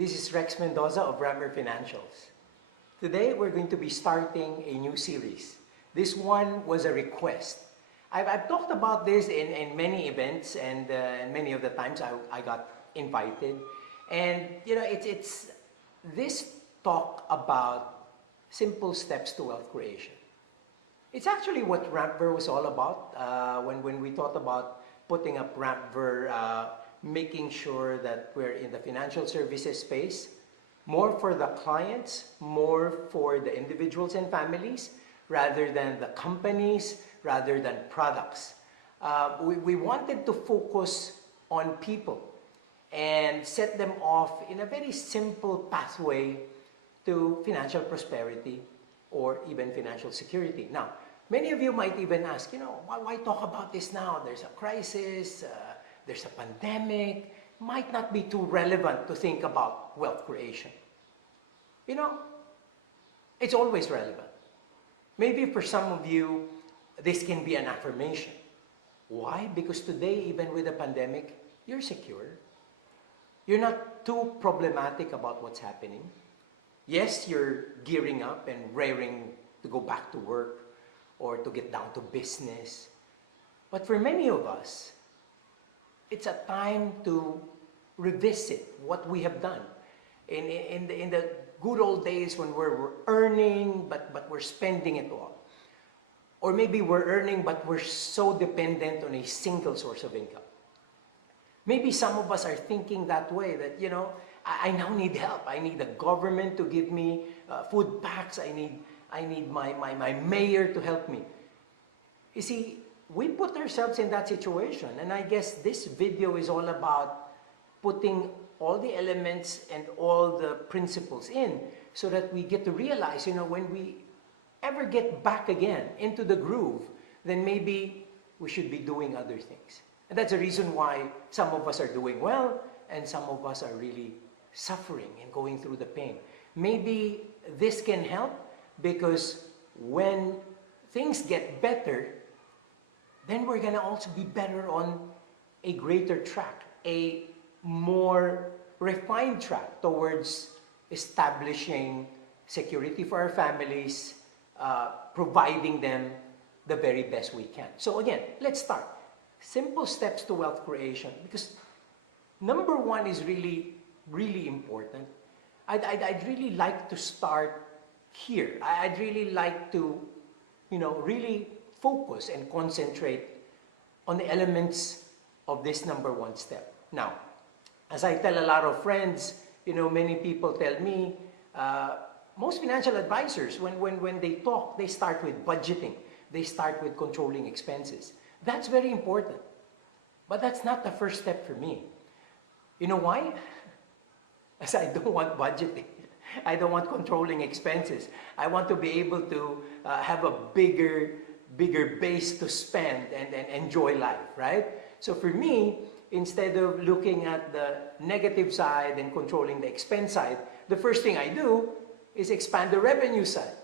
This is Rex Mendoza of Rampver Financials. Today we're going to be starting a new series. This one was a request. I've talked about this in many events and many of the times I got invited. And you know, it's this talk about simple steps to wealth creation. It's actually what Rampver was all about when we thought about putting up Rampver, making sure that we're in the financial services space, more for the clients, more for the individuals and families, rather than the companies, rather than products. We wanted to focus on people and set them off in a very simple pathway to financial prosperity or even financial security. Now, many of you might even ask, you know, why talk about this now? There's a crisis, there's a pandemic, might not be too relevant to think about wealth creation. You know, it's always relevant. Maybe for some of you, this can be an affirmation. Why? Because today, even with the pandemic, you're secure. You're not too problematic about what's happening. Yes, you're gearing up and raring to go back to work or to get down to business. But for many of us, it's a time to revisit what we have done. In the good old days when we're earning, but we're spending it all. Or maybe we're earning, but we're so dependent on a single source of income. Maybe some of us are thinking that way, that, you know, I now need help. I need the government to give me food packs. I need my mayor to help me. You see, we put ourselves in that situation, and I guess this video is all about putting all the elements and all the principles in so that we get to realize, you know, when we ever get back again into the groove, then maybe we should be doing other things. And that's the reason why some of us are doing well and some of us are really suffering and going through the pain. Maybe this can help because when things get better, then we're going to also be better on a greater track, a more refined track towards establishing security for our families, providing them the very best we can. So again, let's start. Simple steps to wealth creation, because number one is really, really important. I'd really like to start here. I'd really like to, you know, really focus and concentrate on the elements of this number one step. Now, as I tell a lot of friends, you know, many people tell me, most financial advisors, when they talk, they start with budgeting. They start with controlling expenses. That's very important. But that's not the first step for me. You know why? As I don't want budgeting. I don't want controlling expenses. I want to be able to have a bigger base to spend and enjoy life, right? So for me, instead of looking at the negative side and controlling the expense side, the first thing I do is expand the revenue side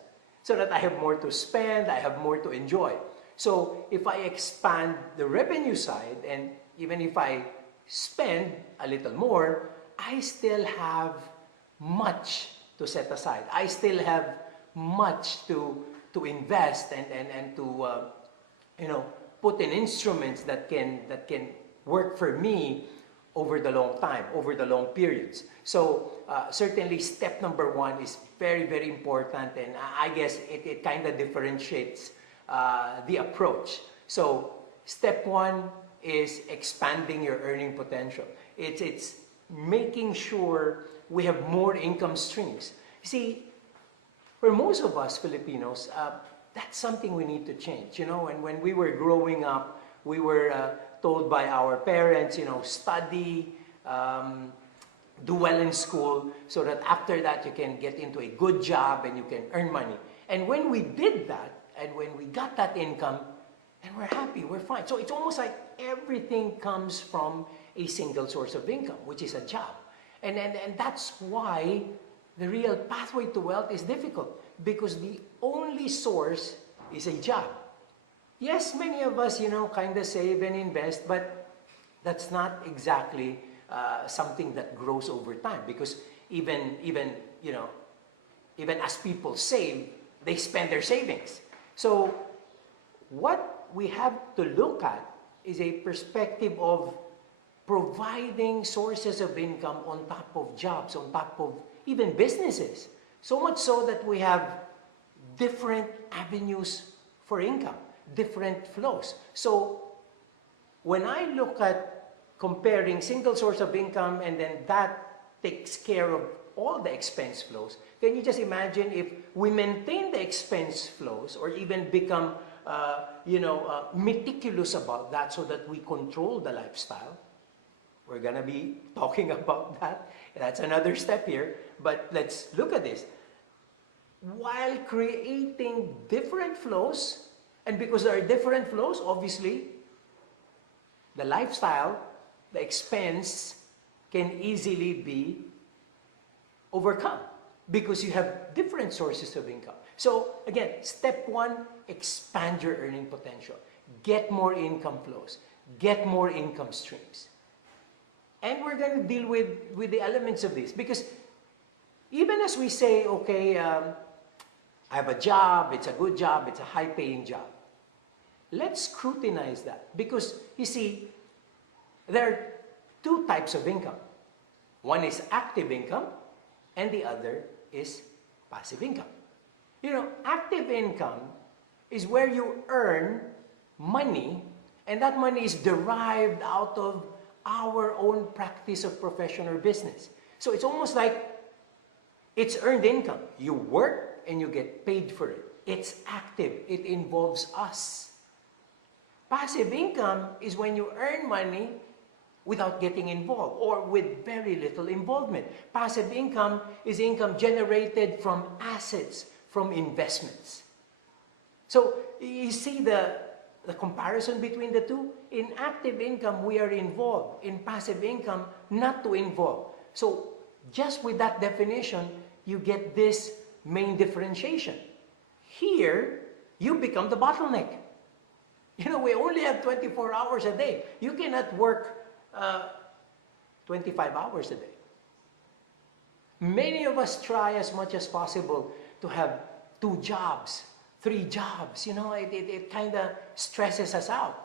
so that I have more to spend, I have more to enjoy. So if I expand the revenue side, and even if I spend a little more, I still have much to set aside. I still have much to invest and to you know, put in instruments that can work for me over the long time, over the long periods. So certainly step number one is very, very important, and I guess it kind of differentiates the approach. So step one is expanding your earning potential. It's making sure we have more income streams. See, for most of us Filipinos, that's something we need to change. You know, and when we were growing up, we were told by our parents, you know, study, do well in school, so that after that you can get into a good job and you can earn money. And when we did that, and when we got that income, and we're happy, we're fine. So it's almost like everything comes from a single source of income, which is a job. And that's why the real pathway to wealth is difficult, because the only source is a job. Yes, many of us, you know, kind of save and invest, but that's not exactly something that grows over time, because even as people save, they spend their savings. So what we have to look at is a perspective of providing sources of income on top of jobs, on top of even businesses. So much so that we have different avenues for income, different flows. So when I look at comparing single source of income and then that takes care of all the expense flows, can you just imagine if we maintain the expense flows or even become meticulous about that so that we control the lifestyle? We're going to be talking about that. That's another step here. But let's look at this. While creating different flows, and because there are different flows, obviously, the lifestyle, the expense can easily be overcome because you have different sources of income. So again, step one, expand your earning potential. Get more income flows. Get more income streams. And we're going to deal with the elements of this because even as we say, okay, I have a job, it's a good job, it's a high-paying job. Let's scrutinize that because, you see, there are two types of income. One is active income and the other is passive income. You know, active income is where you earn money and that money is derived out of our own practice of profession or business. So it's almost like it's earned income. You work and you get paid for it. It's active. It involves us. Passive income is when you earn money without getting involved or with very little involvement. Passive income is income generated from assets, from investments. So you see the comparison between the two? In active income, we are involved. In passive income, not to involve. So just with that definition, you get this main differentiation. Here, you become the bottleneck. You know, we only have 24 hours a day. You cannot work 25 hours a day. Many of us try as much as possible to have 2 jobs, 3 jobs. You know, it kind of stresses us out.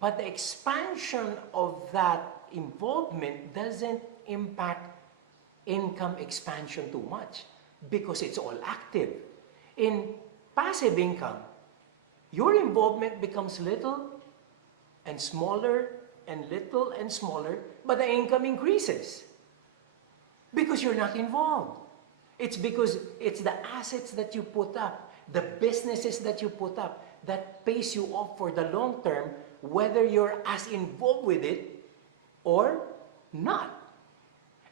But the expansion of that involvement doesn't impact income expansion too much because it's all active. In passive income, your involvement becomes little and smaller and little and smaller, but the income increases because you're not involved. It's because it's the assets that you put up, the businesses that you put up that pays you off for the long term, whether you're as involved with it or not.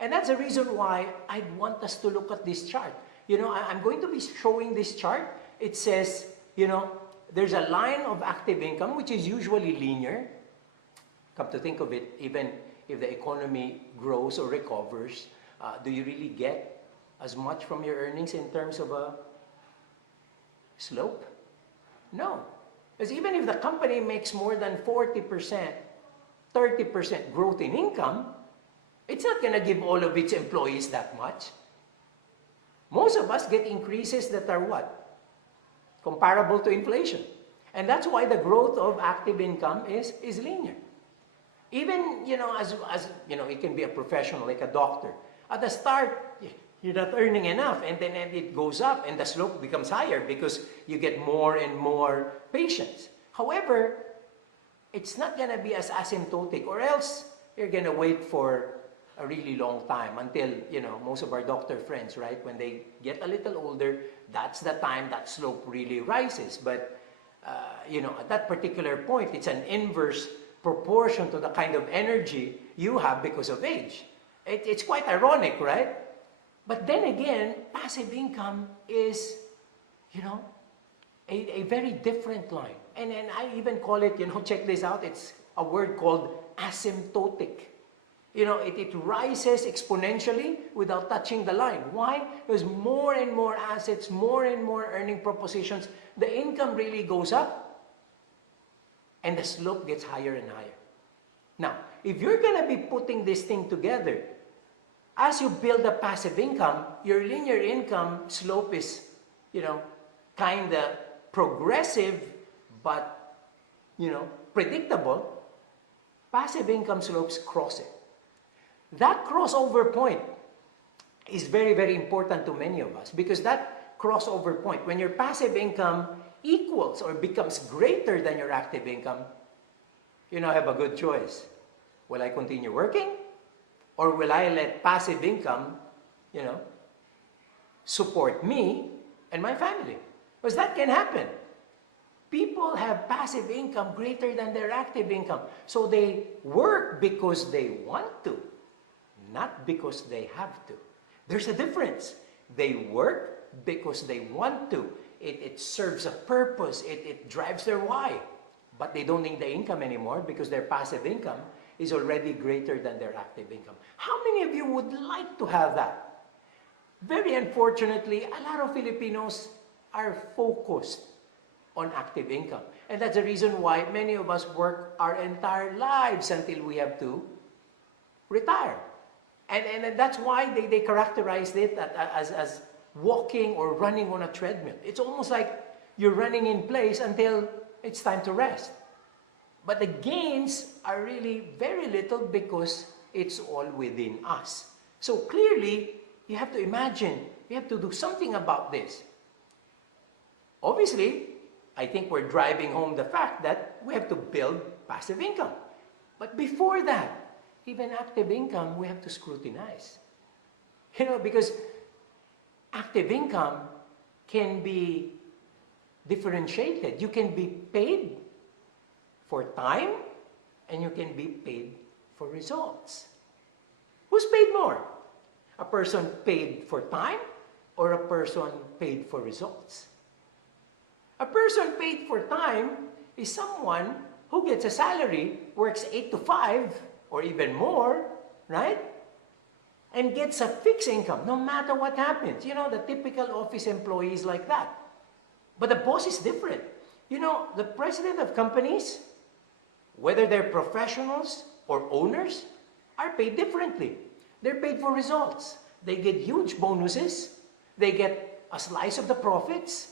And that's the reason why I want us to look at this chart. You know, I'm going to be showing this chart. It says, you know, there's a line of active income, which is usually linear. Come to think of it, even if the economy grows or recovers, do you really get as much from your earnings in terms of a slope? No. Because even if the company makes more than 40%, 30% growth in income, it's not going to give all of its employees that much. Most of us get increases that are what? Comparable to inflation. And that's why the growth of active income is linear. Even, you know, as you know, it can be a professional like a doctor. At the start, you're not earning enough, and then it goes up, and the slope becomes higher because you get more and more patients. However, it's not going to be as asymptotic, or else you're going to wait for a really long time until, you know, most of our doctor friends, right, when they get a little older, that's the time that slope really rises. But, you know, at that particular point, it's an inverse proportion to the kind of energy you have because of age. It's quite ironic, right? But then again, passive income is, you know, a very different line. And I even call it, you know, check this out, it's a word called asymptotic. You know, it rises exponentially without touching the line. Why? Because more and more assets, more and more earning propositions, the income really goes up and the slope gets higher and higher. Now, if you're going to be putting this thing together, as you build a passive income, your linear income slope is, kind of progressive, but, predictable. Passive income slopes cross it. That crossover point is very, very important to many of us, because that crossover point, when your passive income equals or becomes greater than your active income, have a good choice. Will I continue working? Or will I let passive income, support me and my family? Because that can happen. People have passive income greater than their active income. So they work because they want to, not because they have to. There's a difference. They work because they want to. It serves a purpose. It drives their why. But they don't need the income anymore because their passive income is already greater than their active income. How many of you would like to have that? Very unfortunately, a lot of Filipinos are focused on active income. And that's the reason why many of us work our entire lives until we have to retire. And that's why they characterized it as walking or running on a treadmill. It's almost like you're running in place until it's time to rest. But the gains are really very little because it's all within us. So clearly, you have to imagine, you have to do something about this. Obviously, I think we're driving home the fact that we have to build passive income. But before that, even active income, we have to scrutinize. Because active income can be differentiated. You can be paid for time, and you can be paid for results. Who's paid more? A person paid for time or a person paid for results? A person paid for time is someone who gets a salary, works 8 to 5 or even more, right? And gets a fixed income no matter what happens. The typical office employee is like that. But the boss is different. The president of companies, whether they're professionals or owners, are paid differently. They're paid for results. They get huge bonuses. They get a slice of the profits.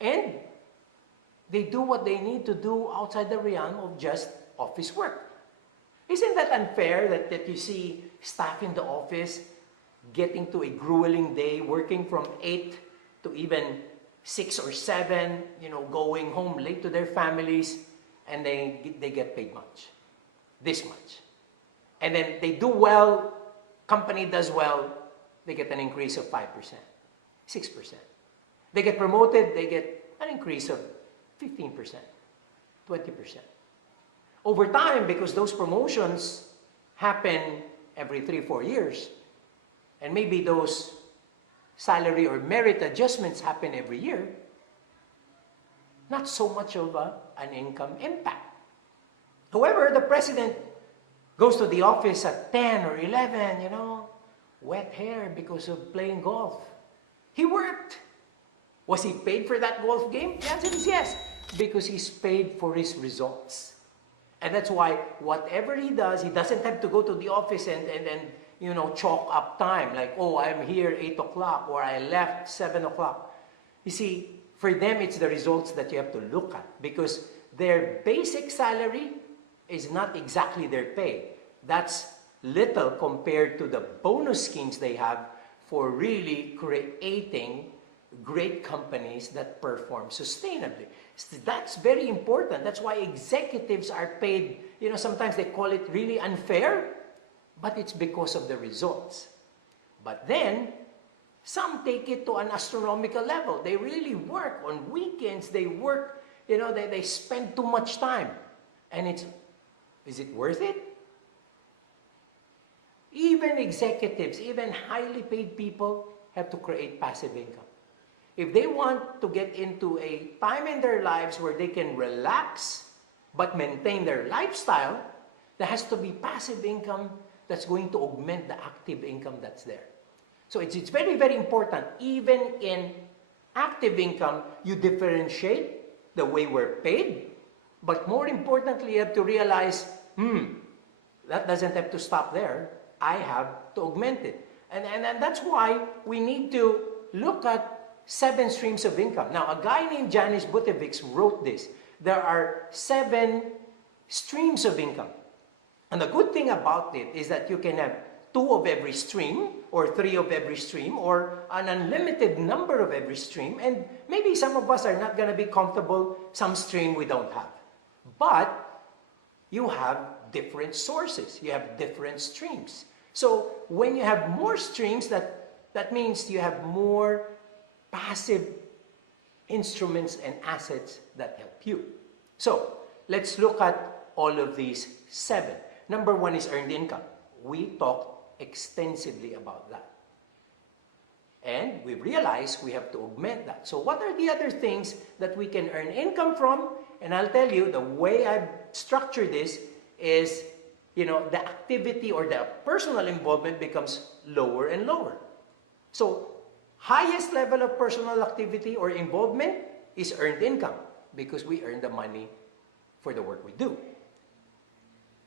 And they do what they need to do outside the realm of just office work. Isn't that unfair that you see staff in the office getting to a grueling day, working from 8 to even 6 or 7, going home late to their families, and they get paid much, this much. And then they do well, company does well, they get an increase of 5%, 6%. They get promoted, they get an increase of 15%, 20%. Over time, because those promotions happen every 3-4 years, and maybe those salary or merit adjustments happen every year, not so much of an income impact. However, the president goes to the office at 10 or 11, wet hair because of playing golf. He worked. Was he paid for that golf game? The answer is yes, because he's paid for his results. And that's why whatever he does, he doesn't have to go to the office and chalk up time. Like, oh, I'm here 8 o'clock or I left 7 o'clock. You see, for them, it's the results that you have to look at because their basic salary is not exactly their pay. That's little compared to the bonus schemes they have for really creating great companies that perform sustainably. That's very important. That's why executives are paid, sometimes they call it really unfair, but it's because of the results. But then, some take it to an astronomical level. They really work on weekends. They work, they spend too much time. And is it worth it? Even executives, even highly paid people have to create passive income. If they want to get into a time in their lives where they can relax but maintain their lifestyle, there has to be passive income that's going to augment the active income that's there. So it's very, very important. Even in active income, you differentiate the way we're paid, but more importantly, you have to realize, that doesn't have to stop there. I have to augment it. And that's why we need to look at 7 streams of income. Now, a guy named Janis Butevics wrote this. There are 7 streams of income. And the good thing about it is that you can have 2 of every stream, or 3 of every stream, or an unlimited number of every stream. And maybe some of us are not going to be comfortable, some stream we don't have. But you have different sources. You have different streams. So when you have more streams, that means you have more passive instruments and assets that help you. So let's look at all of these 7. Number 1 is earned income. We talked extensively about that. And we realized we have to augment that. So what are the other things that we can earn income from? And I'll tell you, the way I've structured this is, the activity or the personal involvement becomes lower and lower. So highest level of personal activity or involvement is earned income, because we earn the money for the work we do.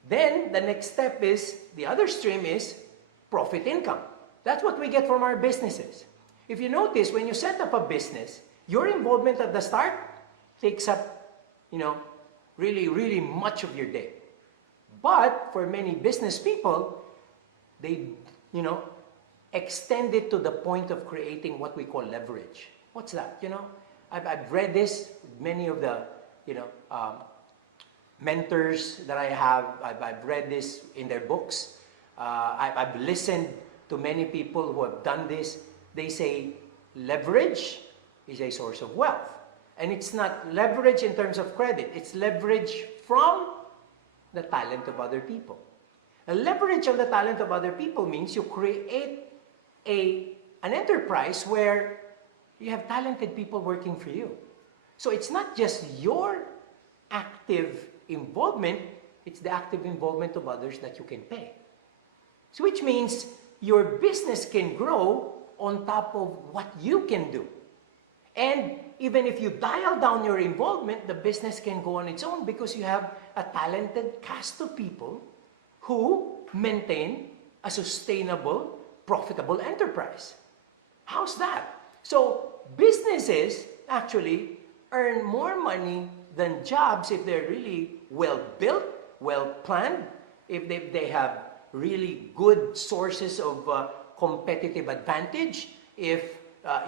Then the next step is, the other stream is profit income. That's what we get from our businesses. If you notice, when you set up a business, your involvement at the start takes up, really, really much of your day. But for many business people, they, extend it to the point of creating what we call leverage. What's that? I've read this with many of the, mentors that I have. I've read this in their books. I've listened to many people who have done this. They say leverage is a source of wealth. And it's not leverage in terms of credit. It's leverage from the talent of other people. A leverage on the talent of other people means you create an enterprise where you have talented people working for you. So it's not just your active involvement, it's the active involvement of others that you can pay. So which means your business can grow on top of what you can do. And even if you dial down your involvement, the business can go on its own, because you have a talented cast of people who maintain a sustainable, profitable enterprise. How's that? So businesses actually earn more money than jobs if they're really well built, well planned, if they have really good sources of competitive advantage, if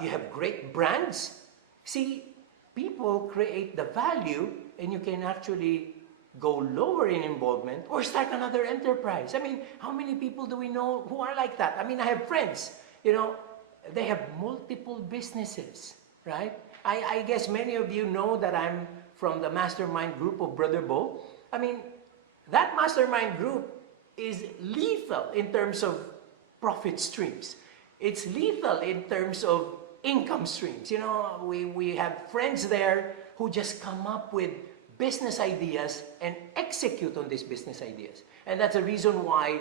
you have great brands. See, people create the value, and you can actually go lower in involvement or start another enterprise. I mean, how many people do we know who are like that? I mean, I have friends, they have multiple businesses, right? I guess many of you know that I'm from the mastermind group of Brother Bo. I mean, that mastermind group is lethal in terms of profit streams. It's lethal in terms of income streams. We have friends there who just come up with business ideas and execute on these business ideas. And that's the reason why,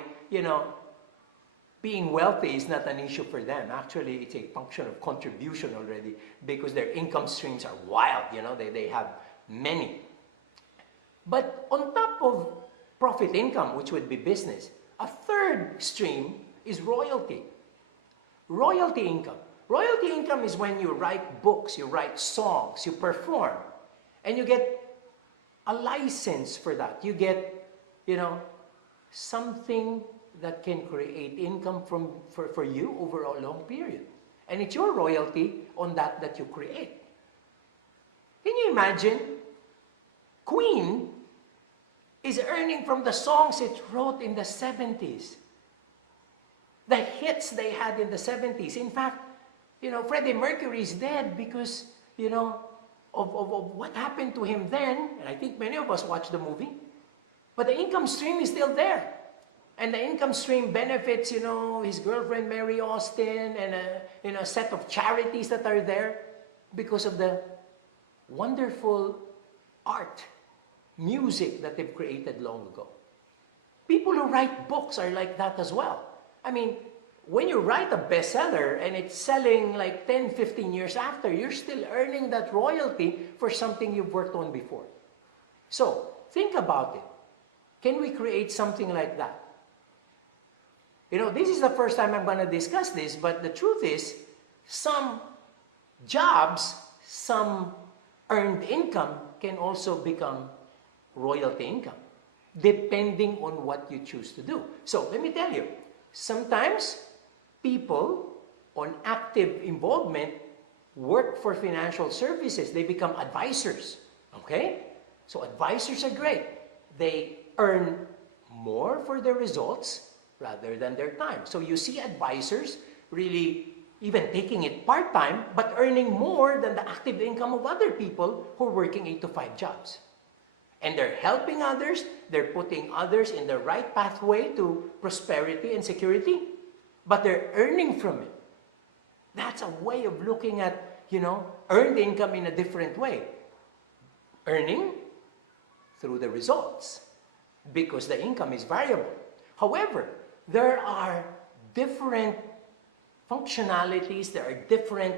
being wealthy is not an issue for them. Actually, it's a function of contribution already, because their income streams are wild. They have many. But on top of profit income, which would be business, a third stream is royalty. Royalty income. Royalty income is when you write books, you write songs, you perform, and you get a license for that. You get, something that can create income for you over a long period. And it's your royalty on that you create. Can you imagine? Queen is earning from the songs it wrote in the 70s. The hits they had in the 70s. In fact, Freddie Mercury is dead because, of what happened to him then. And I think many of us watched the movie. But the income stream is still there. And the income stream benefits, his girlfriend Mary Austin, and a set of charities that are there because of the wonderful art, music that they've created long ago. People who write books are like that as well. I mean, when you write a bestseller and it's selling like 10, 15 years after, you're still earning that royalty for something you've worked on before. So, think about it. Can we create something like that? You know, this is the first time I'm going to discuss this, but the truth is, some jobs, some earned income can also become royalty income, depending on what you choose to do. So let me tell you, sometimes people on active involvement work for financial services. They become advisors, okay? So advisors are great. They earn more for their results rather than their time. So you see advisors really even taking it part-time, but earning more than the active income of other people who are working 8 to 5 jobs. And they're helping others, they're putting others in the right pathway to prosperity and security, but they're earning from it. That's a way of looking at, you know, earned income in a different way. Earning through the results, because the income is variable. However, there are different functionalities, there are different,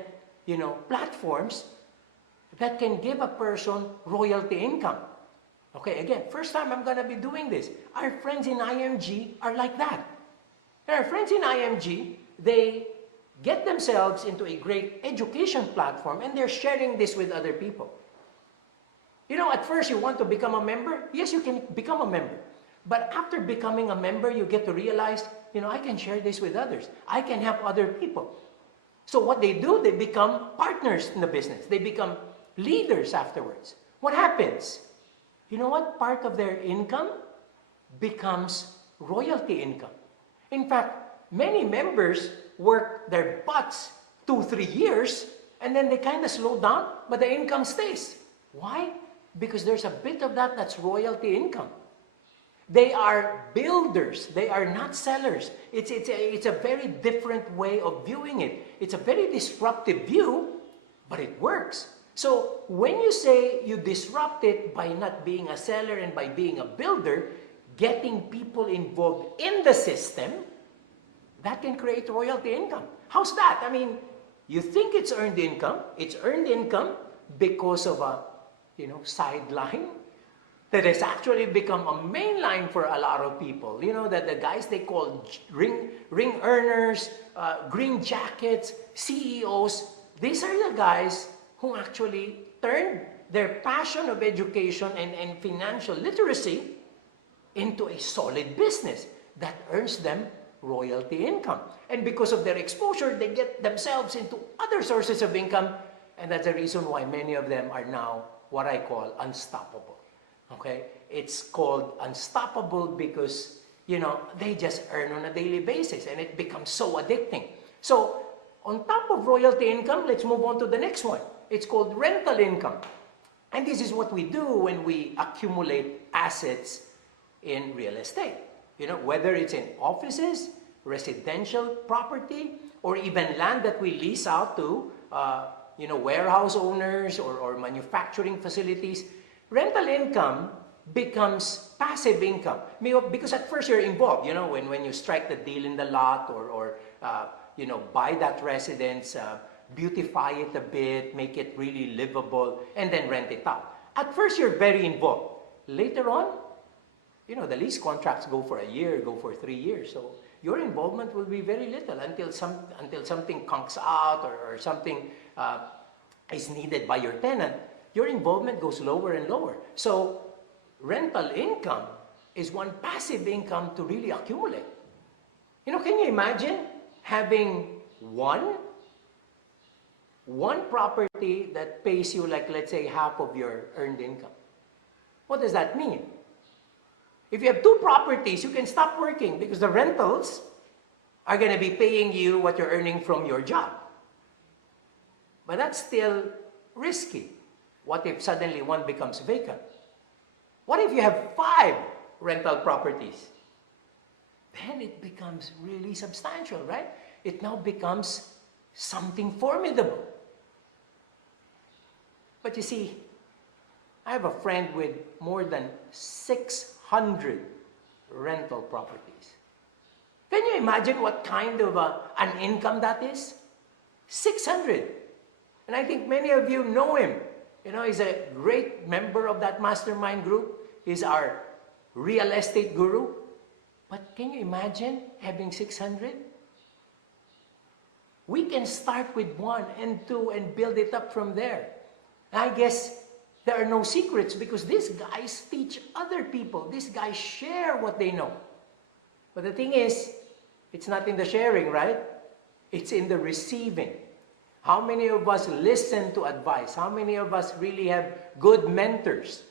you know, platforms that can give a person royalty income. Okay, again, first time I'm going to be doing this. Our friends in IMG are like that. Our friends in IMG, they get themselves into a great education platform and they're sharing this with other people. You know, at first you want to become a member. Yes, you can become a member. But after becoming a member, you get to realize, you know, I can share this with others. I can help other people. So what they do, they become partners in the business. They become leaders afterwards. What happens? You know what? Part of their income becomes royalty income. In fact, many members work their butts 2-3 years and then they kind of slow down, but the income stays. Why? Because there's a bit of that that's royalty income. They are builders. They are not sellers. It's a very different way of viewing it. It's a very disruptive view, but it works. So when you say you disrupt it by not being a seller and by being a builder, getting people involved in the system, that can create royalty income. How's that? I mean, you think it's earned income. It's earned income because of a, you know, sideline that has actually become a main line for a lot of people. You know, that the guys they call ring earners, green jackets, CEOs, these are the guys who actually turned their passion of education and financial literacy into a solid business that earns them royalty income. And because of their exposure, they get themselves into other sources of income, and that's the reason why many of them are now what I call unstoppable. Okay? It's called unstoppable because, you know, they just earn on a daily basis and it becomes so addicting. So, on top of royalty income, let's move on to the next one. It's called rental income. And this is what we do when we accumulate assets in real estate. You know, whether it's in offices, residential property, or even land that we lease out to, you know, warehouse owners or manufacturing facilities. Rental income becomes passive income. Because at first you're involved, you know, when you strike the deal in the lot or you know, buy that residence, beautify it a bit, make it really livable, and then rent it out. At first you're very involved. Later on, you know, the lease contracts go for a year, go for 3 years. So your involvement will be very little until something conks out or something is needed by your tenant. Your involvement goes lower and lower. So rental income is one passive income to really accumulate. You know, can you imagine having one property that pays you, like, let's say, half of your earned income? What does that mean? If you have 2 properties, you can stop working because the rentals are going to be paying you what you're earning from your job. But that's still risky. What if suddenly one becomes vacant? What if you have 5 rental properties? Then it becomes really substantial, right? It now becomes something formidable. But you see, I have a friend with more than 600 rental properties. Can you imagine what kind of an income that is? 600. And I think many of you know him. You know, he's a great member of that mastermind group. He's our real estate guru. But can you imagine having 600? We can start with 1 and 2 and build it up from there. I guess there are no secrets because these guys teach other people. These guys share what they know. But the thing is, it's not in the sharing, right? It's in the receiving. How many of us listen to advice? How many of us really have good mentors?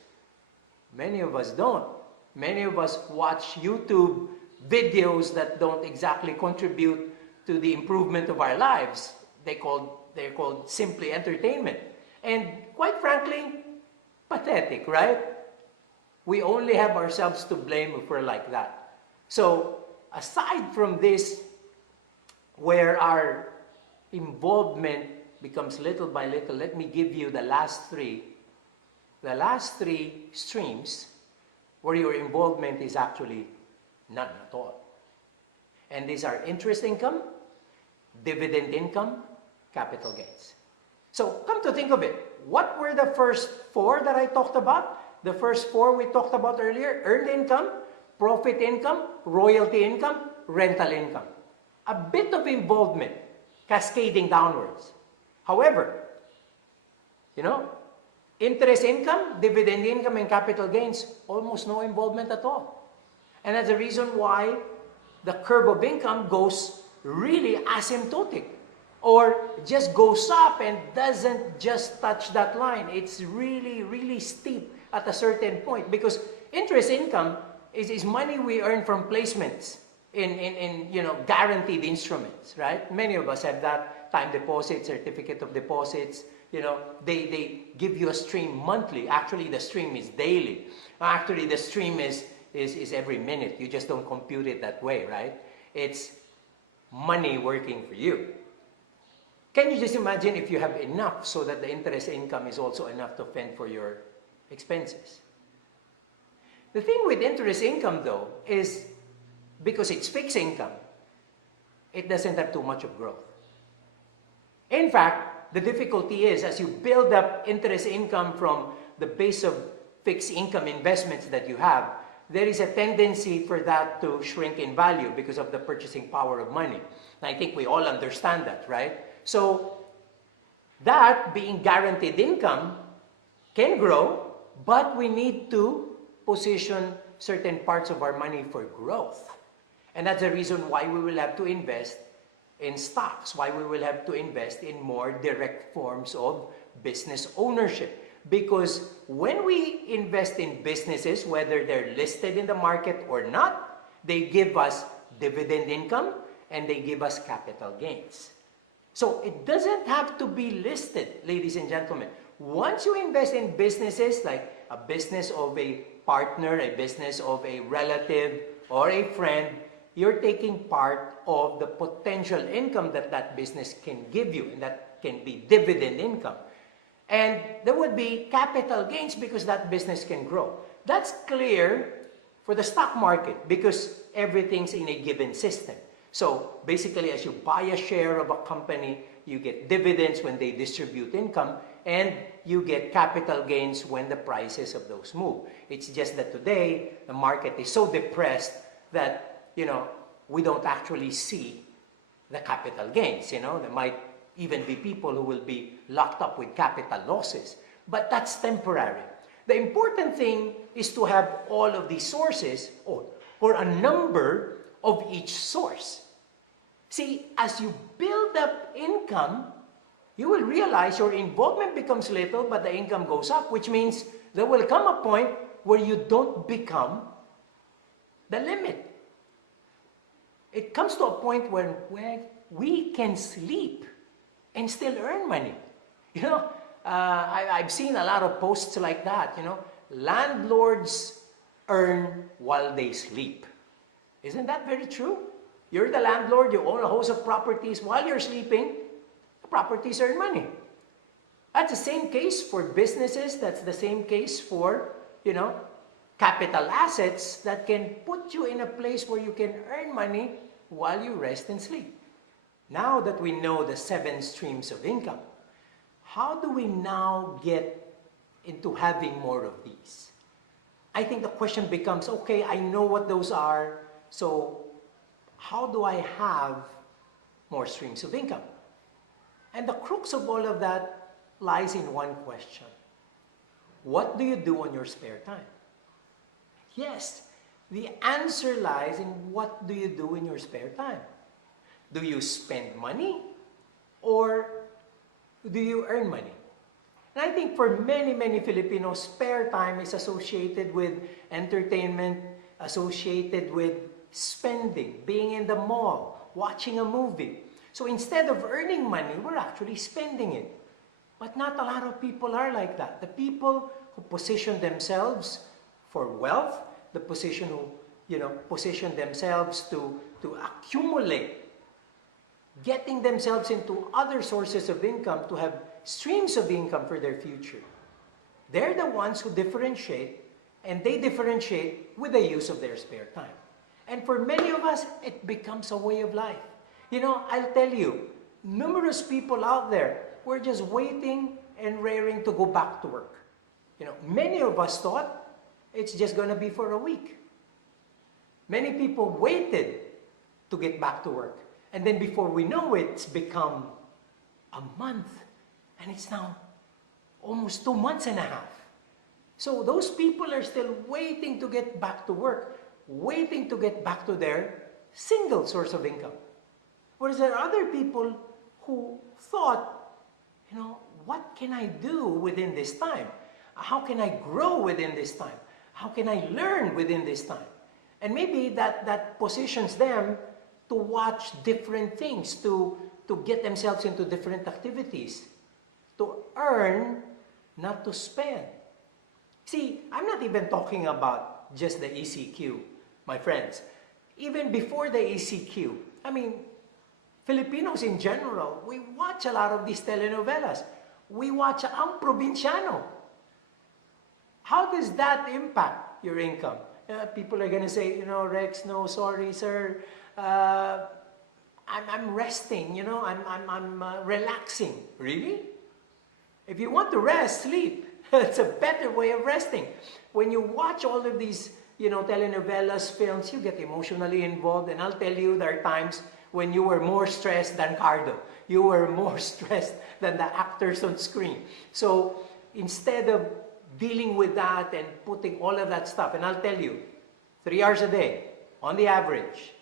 Many of us don't. Many of us watch YouTube videos that don't exactly contribute to the improvement of our lives. They're called simply entertainment. And quite frankly, pathetic, right? We only have ourselves to blame if we're like that. So, aside from this, where our involvement becomes little by little, let me give you the last three streams where your involvement is actually none at all. And these are interest income, dividend income, capital gains. So, come to think of it, what were the first 4 that I talked about? The first 4 we talked about earlier: earned income, profit income, royalty income, rental income. A bit of involvement, cascading downwards. However, interest income, dividend income, and capital gains, almost no involvement at all. And that's the reason why the curve of income goes really asymptotic, or just goes up and doesn't just touch that line. It's really, really steep at a certain point, because interest income is money we earn from placements in guaranteed instruments, right? Many of us have that: time deposit, certificate of deposits. They give you a stream monthly. Actually, the stream is daily. Actually, the stream is every minute. You just don't compute it that way, right? It's money working for you. Can you just imagine if you have enough so that the interest income is also enough to fend for your expenses? The thing with interest income, though, is because it's fixed income, it doesn't have too much of growth. In fact, the difficulty is, as you build up interest income from the base of fixed income investments that you have, there is a tendency for that to shrink in value because of the purchasing power of money. And I think we all understand that, right? So, that being guaranteed income can grow, but we need to position certain parts of our money for growth. And that's the reason why we will have to invest in stocks, why we will have to invest in more direct forms of business ownership. Because when we invest in businesses, whether they're listed in the market or not, they give us dividend income and they give us capital gains. So it doesn't have to be listed, ladies and gentlemen. Once you invest in businesses like a business of a partner, a business of a relative, or a friend, you're taking part of the potential income that that business can give you, and that can be dividend income. And there would be capital gains because that business can grow. That's clear for the stock market because everything's in a given system. So basically, as you buy a share of a company, you get dividends when they distribute income, and you get capital gains when the prices of those move. It's just that today, the market is so depressed that, we don't actually see the capital gains. There might even be people who will be locked up with capital losses. But that's temporary. The important thing is to have all of these sources, or a number of each source. See, as you build up income, you will realize your involvement becomes little, but the income goes up, which means there will come a point where you don't become the limit. It comes to a point where we can sleep and still earn money. I've seen a lot of posts like that, landlords earn while they sleep. Isn't that very true? You're the landlord, you own a host of properties. While you're sleeping, the properties earn money. That's the same case for businesses. That's the same case for, capital assets that can put you in a place where you can earn money while you rest and sleep. Now that we know the 7 streams of income, how do we now get into having more of these? I think the question becomes, okay, I know what those are. so how do I have more streams of income? And the crux of all of that lies in one question. What do you do on your spare time? Yes, the answer lies in what do you do in your spare time? Do you spend money or do you earn money? And I think for many, many Filipinos, spare time is associated with entertainment, associated with spending, being in the mall, watching a movie. So instead of earning money, we're actually spending it. But not a lot of people are like that. The people who position themselves for wealth, the position who, position themselves to accumulate, getting themselves into other sources of income to have streams of income for their future. They're the ones who differentiate, and they differentiate with the use of their spare time. And for many of us, it becomes a way of life. I'll tell you, numerous people out there were just waiting and raring to go back to work. Many of us thought it's just going to be for a week. Many people waited to get back to work. And then before we know it, it's become a month. And it's now almost 2 months and a half. So those people are still waiting to get back to work, waiting to get back to their single source of income. Whereas there are other people who thought, what can I do within this time? How can I grow within this time? How can I learn within this time? And maybe that positions them to watch different things, to get themselves into different activities, to earn, not to spend. See, I'm not even talking about just the ECQ, my friends. Even before the ECQ, Filipinos in general, we watch a lot of these telenovelas. We watch Ang Provinciano. How does that impact your income? People are going to say, Rex, no, sorry, sir. I'm resting, I'm relaxing. Really? If you want to rest, sleep. It's a better way of resting. When you watch all of these, telenovelas, films, you get emotionally involved. And I'll tell you, there are times when you were more stressed than Cardo. You were more stressed than the actors on screen. So instead of dealing with that and putting all of that stuff, and I'll tell you, 3 hours a day, on the average,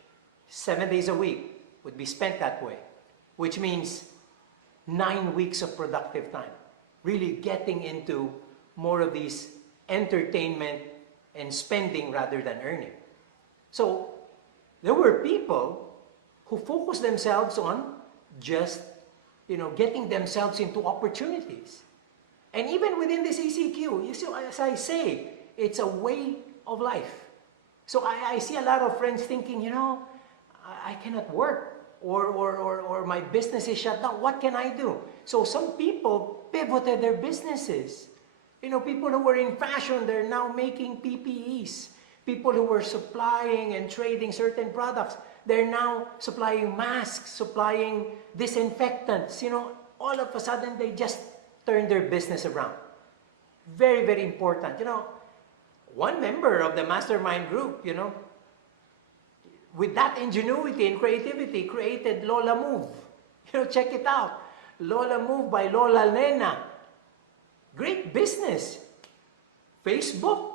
7 days a week would be spent that way, which means 9 weeks of productive time. Really getting into more of these entertainment and spending rather than earning. So there were people who focused themselves on just, getting themselves into opportunities. And even within this ECQ, you see, as I say, it's a way of life. So I see a lot of friends thinking, I cannot work, or my business is shut down. What can I do? So some people pivoted their businesses. People who were in fashion, they're now making PPEs. People who were supplying and trading certain products, they're now supplying masks, supplying disinfectants. All of a sudden, they just turn their business around. Very, very important. One member of the mastermind group, with that ingenuity and creativity, created Lola Move. Check it out. Lola Move by Lola Lena. Great business. Facebook,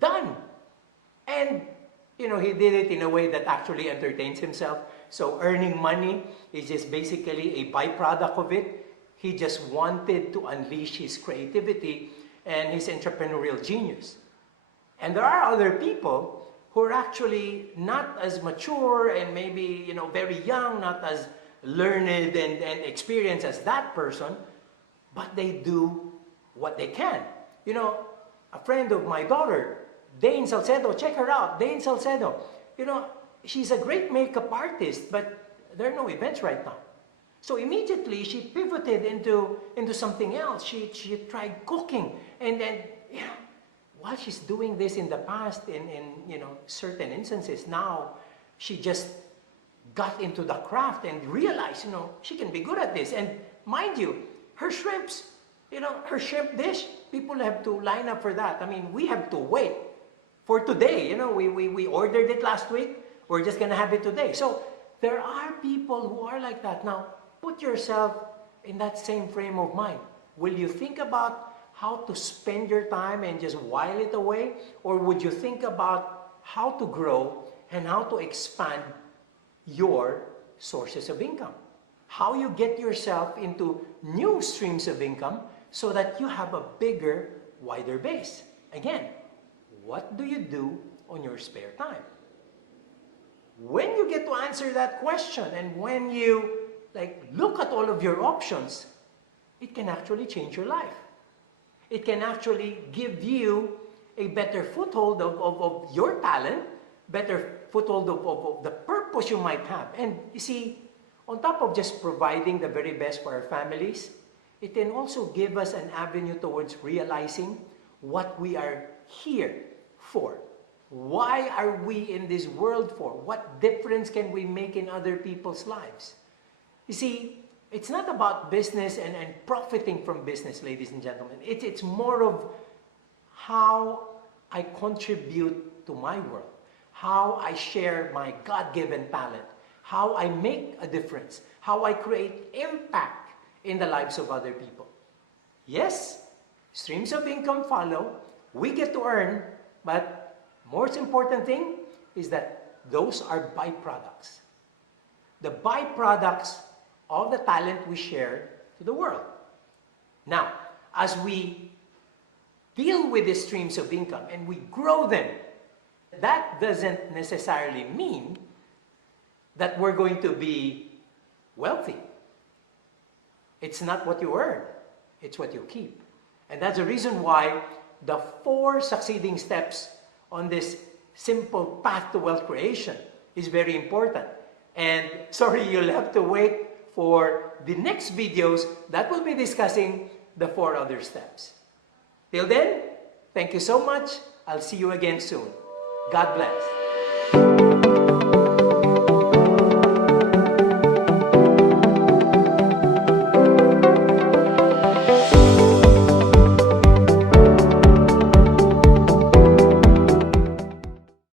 done. And, he did it in a way that actually entertains himself. So earning money is just basically a byproduct of it. He just wanted to unleash his creativity and his entrepreneurial genius. And there are other people who are actually not as mature and maybe, very young, not as learned and experienced as that person, but they do what they can. A friend of my daughter, Dane Salcedo, check her out, Dane Salcedo. She's a great makeup artist, but there are no events right now. So immediately she pivoted into something else. She tried cooking, and then while she's doing this in the past, in certain instances, now she just got into the craft and realized she can be good at this. And mind you, her shrimps, her shrimp dish, people have to line up for that. We have to wait for today. You know, we ordered it last week. We're just going to have it today. So there are people who are like that. Now, put yourself in that same frame of mind. Will you think about how to spend your time and just while it away? Or would you think about how to grow and how to expand your sources of income? How you get yourself into new streams of income so that you have a bigger, wider base. Again, what do you do on your spare time? When you get to answer that question and when you look at all of your options, it can actually change your life. It can actually give you a better foothold of your talent, better foothold of the purpose you might have. And you see, on top of just providing the very best for our families, it can also give us an avenue towards realizing what we are here for. Why are we in this world for? What difference can we make in other people's lives? You see, it's not about business and profiting from business, ladies and gentlemen. It's more of how I contribute to my world, how I share my God-given talent, how I make a difference, how I create impact in the lives of other people. Yes, streams of income follow, we get to earn, but most important thing is that those are byproducts. The byproducts of the talent we share to the world. Now, as we deal with the streams of income and we grow them, that doesn't necessarily mean that we're going to be wealthy. It's not what you earn, it's what you keep. And that's the reason why the 4 succeeding steps on this simple path to wealth creation is very important. And sorry, you'll have to wait for the next videos that will be discussing the 4 other steps. Till then, thank you so much. I'll see you again soon. God bless.